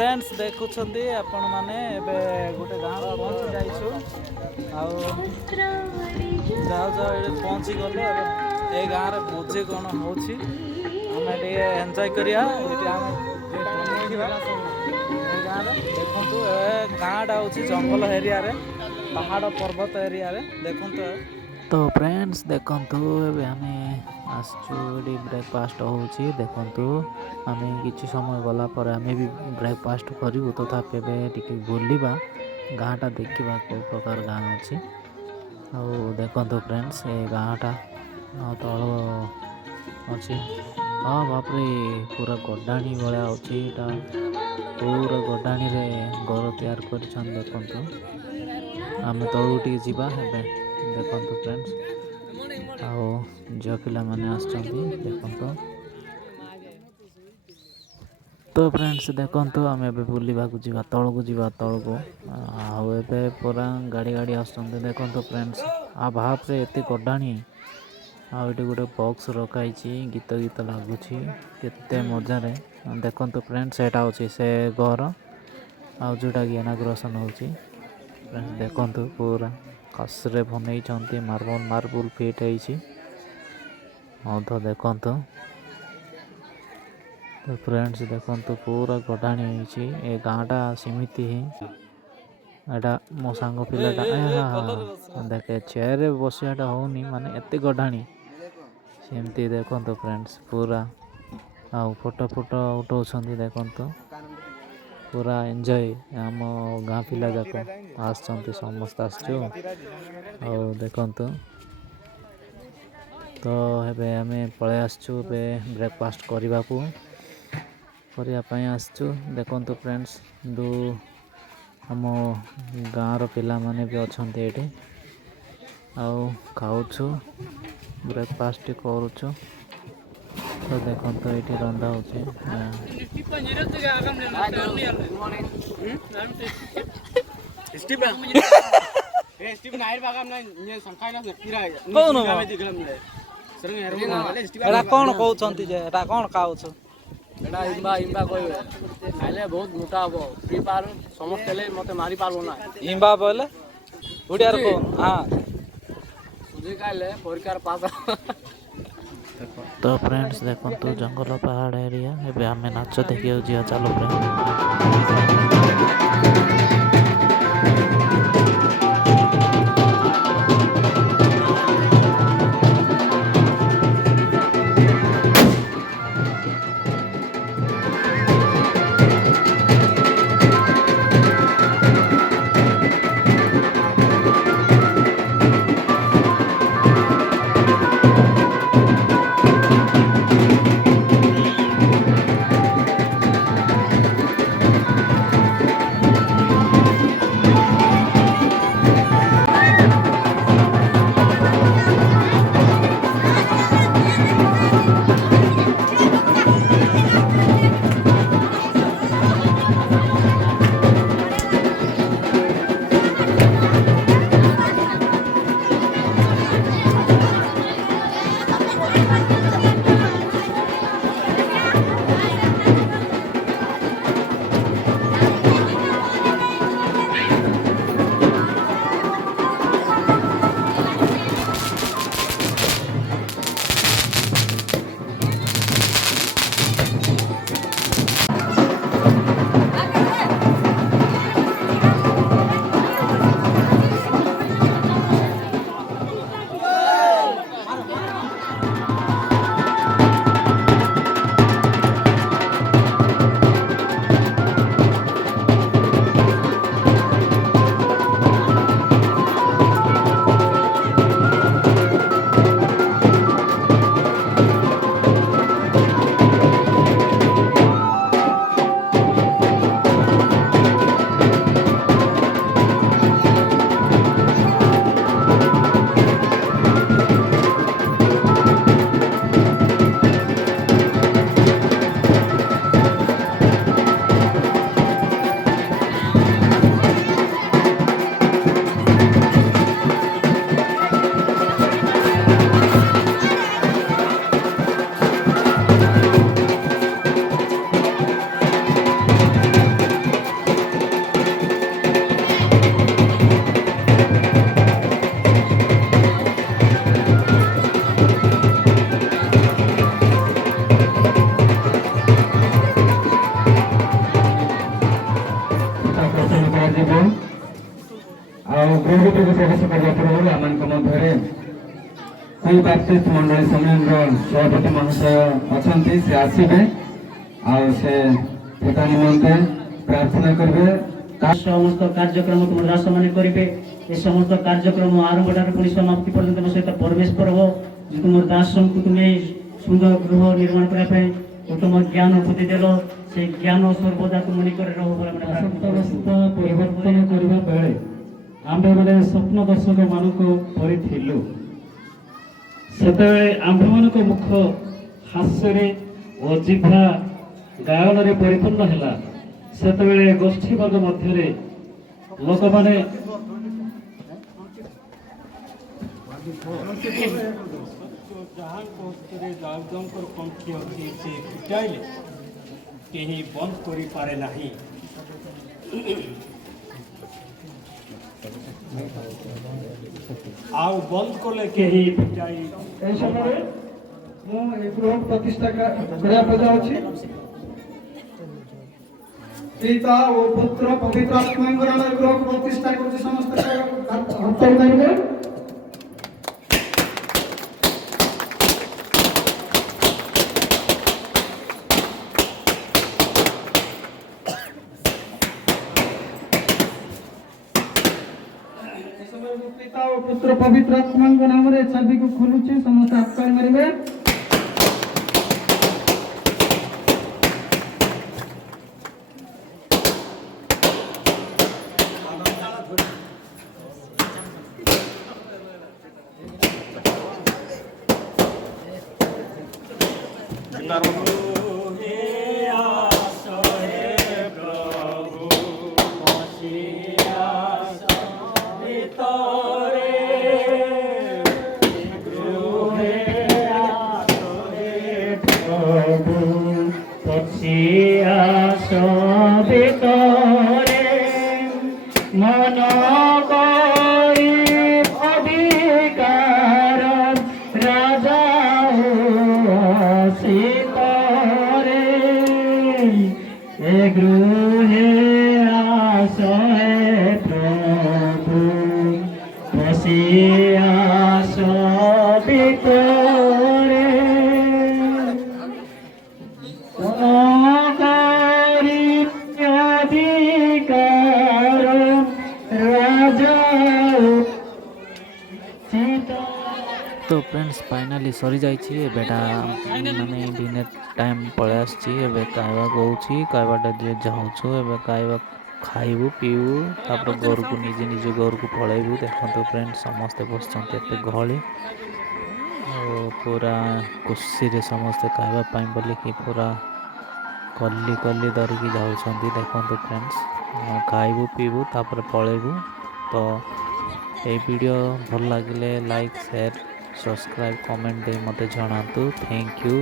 Friends देखुछंती आपण माने एबे गोटे गाँव पहुँची जाइछु आउ जाओ जाओ ये पहुँची गले ए गाँव रे भोजी कोन होछि हमें टे एन्जॉय करिया एटी हम बनेइबा ए गाँव रे देखंतु ए गाँडा होछि जंगल एरिया रे पहाड़ पर्वत एरिया रे देखंतु तो फ्रेंड्स देखंतु एबे हमें आसचु एटी ब्रेकफास्ट होछि देखंतु आमे किछि समय गला पर आमे भी ब्रेकफास्ट करू तथापि एबे टिके बुलिबा गाँटा देखिबा को प्रकार गाँ अछि आ देखंतु फ्रेंड्स ए गाँटा तल अछि हाँ बापरे पूरा गड्डाणी भलिया अछि एटा पूरा गड्डाणी रे घर तैयार करछन देखंतु आमे तळुटी जीवा हेबे देखंतु फ्रेंड्स आओ जो पिला माने आछंती देखंतु तो फ्रेंड्स देखंतु आमे एबे बुलिबा को जीवा तळको आउ एबे पूरा गाड़ी गाड़ी आछंती देखंतु फ्रेंड्स आ भाप रे एते गड्डाणी आ एटी गोटे बॉक्स रखाइछि गीत गीत लागुछि केते मजा रे देखंतु फ्रेंड्स एटा होछि से घर आ जोटा कि इनाग्रेशन होछि फ्रेंड्स देखंतु पूरा कसरे बनै छंती मार्बल फिट ହେଇछि तो देखंतु तो फ्रेंड्स देखंतु पूरा गड्डाणी ହେଇछि ए गाँटा सिमिति ही एटा मो सांग पिलाटा देखे चेयर रे बसियाटा होनी माने एते गड्डाणी सेमती देखंतु फ्रेंड्स पूरा आ फोटो उठाउछंती देखंतु पूरा एंजॉय आम गाँ पिला जाक आसछंती समस्त आसछु आ देखंतु तो हेबे आमे पळे आसछु बे ब्रेकफास्ट करिबा पई आसछु देखंतु फ्रेंड्स दो हम गाँ रो पिला माने भी अछंती एठी आ खाउछु ब्रेकफास्ट करूछु तो देखंतु एठी रंदा होछि स्टीव नायर बागाम ना ये संखाय ना किरा कोन गामे दिखलम ले सरंग हेरो एटा कोन कहउछंती जे एटा कोन खाउछु एटा इम्बा कहबे खाइले बहुत मोटा हबो फ्री पार समस्त ले मते मारी पारबो ना इम्बा बोले उडियार कोन हां सुजे खाइले परिकार पास तो फ्रेंड्स देखंतु जंगल पहाड़ एरिया एबे हमें नाच देखियो जिया चालू फ्रेंड्स ଗୃହକୁ ପ୍ରବେଶ କରିବା ପୂର୍ବରୁ ଆମମାନଙ୍କ ମଧ୍ୟରେ ସେଇ ବାପ୍ତିଷ୍ଟ ମଣ୍ଡଳୀ ସମ୍ମିଳନୀର ସଭାପତି ମହାଶୟ ଅଛନ୍ତି, ସେ ଆସିବେ ଆଉ ସେ ପିତା ନିମନ୍ତେ ପ୍ରାର୍ଥନା କରିବେ। সমস্ত কার্যক্রম তোমার দাস মানে করিবে। এই সমস্ত কার্যক্রম আরম্ভটার পুনি সমাপ্তি পর্যন্ত তোমার সহিত প্রবেশ করব। যে তোমার দাসଙ୍କୁ তুমি সুন্দর গৃহ নির্মাণ করা পাই তোমার জ্ঞান বুদ্ধি দেল, সেই জ্ঞান সর্বদা তুমি নিকটে রহ বলে আমরা ଅବସ୍ଥା ପରିବର୍ତ୍ତନ କରିବା ବେଳେ ଆମ୍ଭେମାନେ ସ୍ୱପ୍ନ ଦର୍ଶକ ମାନଙ୍କୁ ପରି ଥିଲୁ। ସେତେବେଳେ ଆମ୍ଭମାନଙ୍କ ମୁଖ ହାସ୍ୟରେ ଓ ଜିହ୍ବା ଗାୟନରେ ପରିପୂର୍ଣ୍ଣ ହେଲା। ସେତେବେଳେ ଗୋଷ୍ଠୀ ବର୍ଗ ମଧ୍ୟରେ ଲୋକମାନେ କେହି ବନ୍ଦ କରିପାରେ ନାହିଁ। ଆଉ ବନ୍ଦ କଲେ କେହି ଫିଟାଇ ଏହି ସମୟରେ ମୁଁ ଏ ଗୃହ ପ୍ରତିଷ୍ଠା କରିବାକୁ ଯାଉଛି। ପିତା ଓ ପୁତ୍ର ପବିତ୍ର ଆତ୍ମାଙ୍କ ନାମରେ ଗୃହକୁ ପ୍ରତିଷ୍ଠା କରୁଛି। ସମସ୍ତେ ହାତ ଉଠାଇବେ। ପିତା ଓ ପୁତ୍ର ପବିତ୍ର ଆତ୍ମାଙ୍କ ନାମରେ ଚାବିକୁ ଖୋଲୁଛି। ସମସ୍ତେ ହାତ ମାରିବେ। तो फ्रेंड्स फाइनाली सरी जाइए बेटा माने डिनर टाइम पड़े आसी खावा कौची खावाटा जे जाऊँ एवं खावा खाइबू पीबू तापर घर को निजे निज घर को पलैबू। देखो फ्रेंड्स समस्ते बसते गहली पूरा खुशी रे समस्ते खावाई बोलिकी पूरा कली कली धरिकी जाऊँ। देखो फ्रेंड्स खाइबू पीबू तापर पलैबू। तो ये वीडियो भल लगे लाइक शेयर सब्सक्राइब कमेंट दे मते जनातु। Thank you.